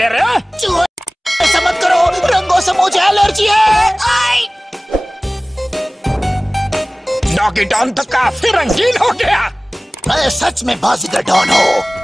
ले रहे हो? ऐसा मत करो, रंगों से मुझे एलर्जी है। डॉगी डॉन तो काफी रंगीन हो गया। मैं सच में बाजीगर डॉन हूँ।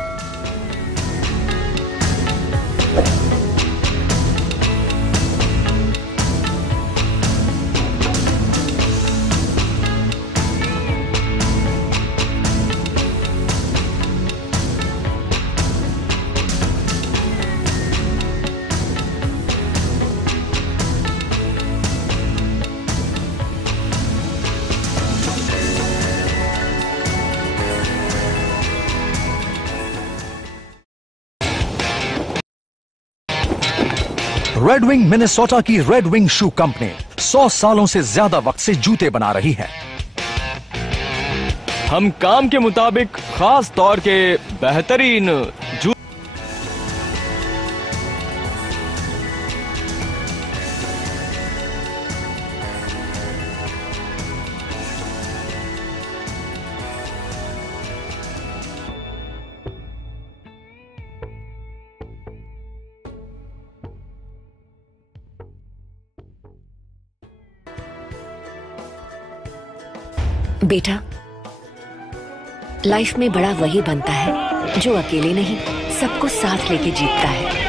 रेड विंग मिनेसोटा की रेड विंग शू कंपनी 100 सालों से ज्यादा वक्त से जूते बना रही है। हम काम के मुताबिक खास तौर के बेहतरीन जूते बेटा, लाइफ में बड़ा वही बनता है जो अकेले नहीं सबको साथ लेके जीतता है।